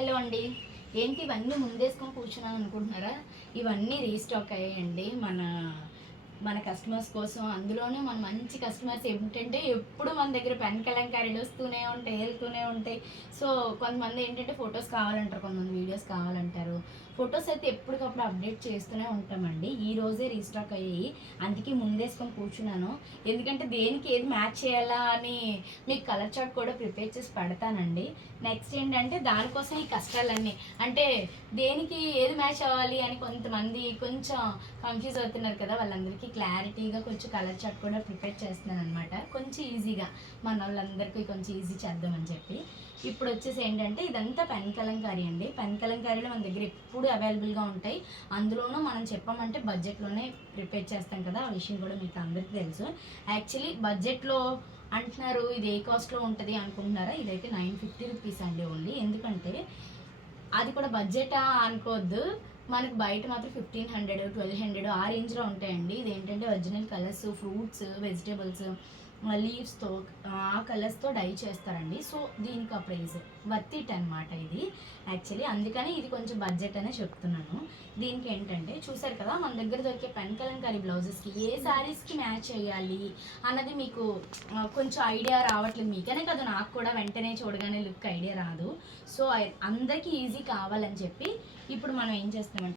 Hello అండి. ఏంటి ఇవన్నీ ముందేసుకొని కూర్చున్నాను అనుకుంటున్నారా? ఇవన్నీ రీస్టాక్ అయ్యాయండి మన కస్టమర్స్ కోసం. అందులోనూ మన మంచి కస్టమర్స్ ఏంటంటే ఎప్పుడు మన దగ్గర పెన్ కలంకారీలు వస్తూనే ఉంటాయి, వెళ్తూనే ఉంటాయి. సో కొంతమంది ఏంటంటే ఫొటోస్ కావాలంటారు, కొంతమంది వీడియోస్ కావాలంటారు. ఫొటోస్ అయితే ఎప్పటికప్పుడు అప్డేట్ చేస్తూనే ఉంటామండి. ఈ రోజే రీస్టాక్ అయ్యాయి, అందుకే ముందేసుకొని కూర్చున్నాను. ఎందుకంటే దేనికి ఏది మ్యాచ్ చేయాలా అని మీకు కలర్ చార్ట్ కూడా ప్రిపేర్ చేసి పెడతానండి. నెక్స్ట్ ఏంటంటే దానికోసం ఈ కష్టాలన్నీ, అంటే దేనికి ఏది మ్యాచ్ అవ్వాలి అని కొంతమంది కొంచెం కన్ఫ్యూజ్ అవుతున్నారు కదా, వాళ్ళందరికీ క్లారిటీగా కొంచెం కలర్ చార్ట్ కూడా ప్రిపేర్ చేస్తున్నాను అనమాట. కొంచెం ఈజీగా మన వాళ్ళందరికీ కొంచెం ఈజీ చేద్దామని చెప్పి. ఇప్పుడు వచ్చేసి ఏంటంటే ఇదంతా పెన్ కలంకారీ అండి. పెన్ కలంకారీలో మన దగ్గర ఎప్పుడు అవైలబుల్గా ఉంటాయి. అందులోనూ మనం చెప్పామంటే బడ్జెట్లోనే ప్రిపేర్ చేస్తాం కదా, ఆ విషయం కూడా మీకు అందరికీ తెలుసు. యాక్చువల్లీ బడ్జెట్లో అంటున్నారు, ఇది ఏ కాస్ట్లో ఉంటుంది అనుకుంటున్నారా? ఇదైతే 950 రూపీస్ అండి ఓన్లీ. ఎందుకంటే అది కూడా బడ్జెటా అనుకోవద్దు, మనకు బయట మాత్రం 1500 1200 ఆ రేంజ్లో ఉంటాయండి. ఇదేంటంటే ఒరిజినల్ కలర్స్, ఫ్రూట్స్, వెజిటేబుల్స్, లీవ్స్తో ఆ కలర్స్తో డై చేస్తారండి. సో దీనికి ఆ ప్రైస్ వర్త్ ఇట్ అనమాట ఇది యాక్చువల్లీ. అందుకని ఇది కొంచెం బడ్జెట్ అనే చెప్తున్నాను. దీనికి ఏంటంటే చూసారు కదా, మన దగ్గర దొరికే పెన్ కలంకారీ బ్లౌజెస్కి ఏ శారీస్కి మ్యాచ్ చేయాలి అన్నది మీకు కొంచెం ఐడియా రావట్లేదు. మీకనే కదా, నాకు కూడా వెంటనే చూడగానే లుక్ ఐడియా రాదు. సో అందరికీ ఈజీ కావాలని చెప్పి ఇప్పుడు మనం ఏం చేస్తామంటే